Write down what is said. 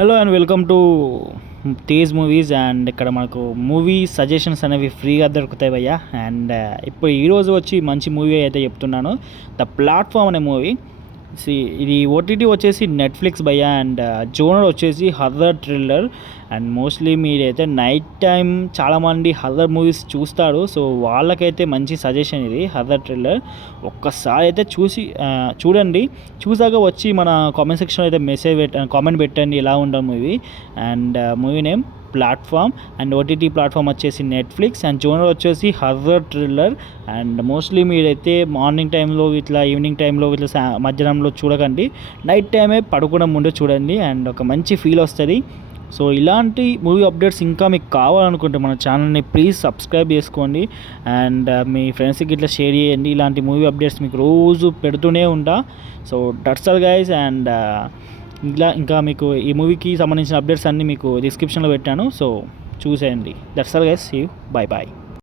Hello and welcome to Tej movies. And ఇక్కడ మనకు movie suggestions అనేవి ఫ్రీగా దొరుకుతాయి భయ్యా. అండ్ ఇప్పుడు ఈరోజు వచ్చి మంచి మూవీ అయితే చెప్తున్నాను, ద ప్లాట్ఫామ్ అనే మూవీ. ఇది ఓటీటీ వచ్చేసి నెట్ఫ్లిక్స్ భయ్యా. అండ్ జోనర్ వచ్చేసి హర్రర్ థ్రిల్లర్. అండ్ మోస్ట్లీ మీరైతే నైట్ టైం చాలామంది హర్రర్ మూవీస్ చూస్తారు, సో వాళ్ళకైతే మంచి సజెషన్ ఇది హర్రర్ థ్రిల్లర్. ఒక్కసారి అయితే చూడండి. చూసాక వచ్చి మన కామెంట్ సెక్షన్లో అయితే కామెంట్ పెట్టండి ఎలా ఉండదు movie. And movie name platform. And OTT platform వచ్చేసి నెట్ఫ్లిక్స్. అండ్ జోనర్ వచ్చేసి హర్రర్ థ్రిల్లర్. అండ్ మోస్ట్లీ మీరైతే మార్నింగ్ టైంలో ఇట్లా ఈవినింగ్ టైంలో ఇట్లా మధ్యాహ్నంలో చూడకండి, నైట్ టైమే పడుకోవడం ముందు చూడండి. అండ్ ఒక మంచి ఫీల్ వస్తుంది. సో ఇలాంటి మూవీ అప్డేట్స్ ఇంకా మీకు కావాలనుకుంటే మన ఛానల్ని ప్లీజ్ సబ్స్క్రైబ్ చేసుకోండి. అండ్ మీ ఫ్రెండ్స్కి ఇట్లా షేర్ చేయండి. ఇలాంటి మూవీ అప్డేట్స్ మీకు రోజు పెడుతూనే ఉంటా. So that's all guys. And ఇంకా మీకు ఈ మూవీకి సంబంధించిన అప్డేట్స్ అన్నీ మీకు డిస్క్రిప్షన్లో పెట్టాను, సో చూసేయండి. That's all guys. See you. Bye bye.